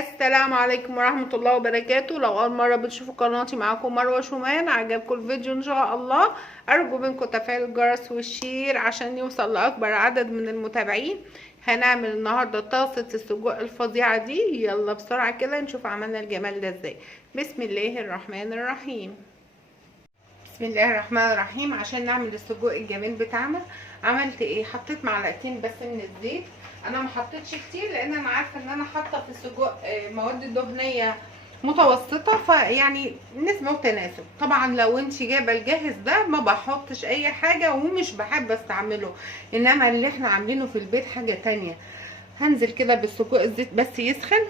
السلام عليكم ورحمة الله وبركاته. لو أول مرة بتشوفوا قناتي، معاكم مروة شومان. عجبكم الفيديو إن شاء الله أرجو منكم تفعيل الجرس والشير عشان يوصل لأكبر عدد من المتابعين. هنعمل النهاردة طاسة السجق الفظيعة دي. يلا بسرعة كده نشوف عملنا الجمال ده ازاي. بسم الله الرحمن الرحيم. بسم الله الرحمن الرحيم. عشان نعمل السجق الجميل بتاعنا عملت ايه؟ حطيت معلقتين بس من الزيت. انا ما حطيتش كتير لان انا عارفه ان انا حاطه في السجق مواد دهنيه متوسطه، فيعني نسبه وتناسب. طبعا لو انت جايبه الجاهز ده ما بحطش اي حاجه ومش بحب استعمله، انما اللي احنا عاملينه في البيت حاجه تانية. هنزل كده بالسجق الزيت بس يسخن.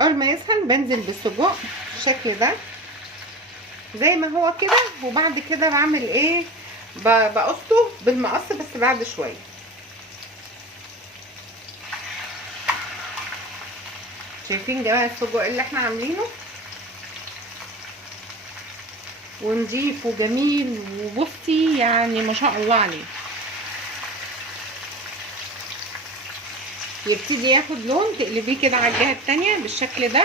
اول ما يسخن بنزل بالسجق بالشكل ده زي ما هو كده، وبعد كده بعمل ايه؟ بقصه بالمقص بس بعد شويه. شايفين جمال السجق اللي احنا عاملينه؟ ونضيف وجميل، وبصي يعني ما شاء الله عليه. يبتدي ياخد لون، تقلبيه كده على الجهه التانيه بالشكل ده،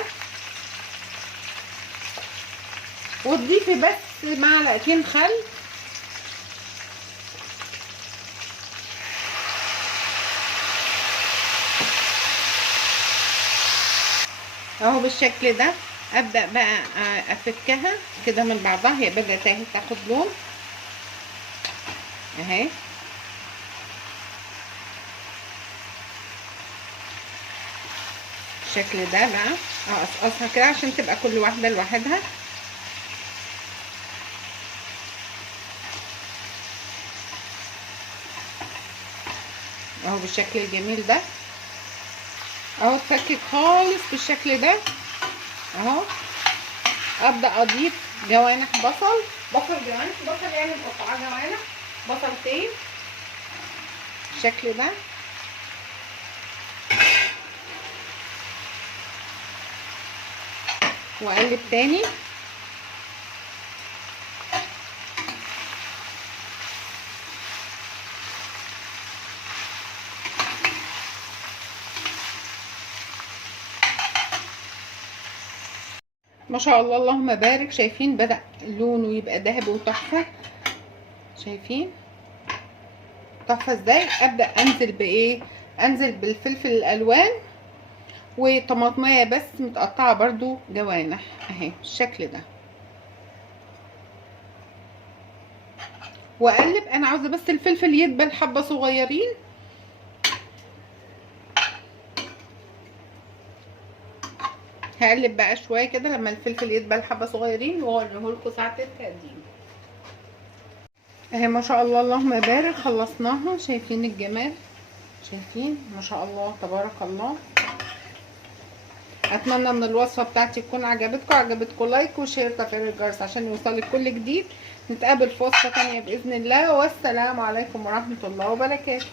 وتضيفي بس معلقتين خل اهو بالشكل ده. ابدا بقى افكها كده من بعضها، هي بدات تاخد لون اهي. بالشكل ده بقى اقصقصها كده عشان تبقى كل واحده لوحدها. اهو بالشكل الجميل ده اهو. اتفكك خالص بالشكل ده اهو. ابدا اضيف جوانح جوانح بصل، يعني مقطعه جوانح بصلتين بالشكل ده. واقلب تاني. ما شاء الله اللهم بارك. شايفين بدأ لونه يبقى ذهبي وتحفه؟ شايفين تحفه ازاي؟ ابدا انزل بايه؟ انزل بالفلفل الالوان وطماطميه بس متقطعه برضو جوانح اهي بالشكل ده، واقلب. انا عاوزه بس الفلفل يدبل حبه صغيرين. هقلب بقى شويه كده لما الفلفل يدبل حبه صغيرين واوريهولكوا ساعه التقديم اهي. ما شاء الله اللهم بارك. خلصناها. شايفين الجمال؟ شايفين؟ ما شاء الله تبارك الله. اتمنى ان الوصفه بتاعتي تكون عجبتكم لايك وشير وتفعيل الجرس عشان يوصلك كل جديد. نتقابل في وصفه تانية باذن الله، والسلام عليكم ورحمه الله وبركاته.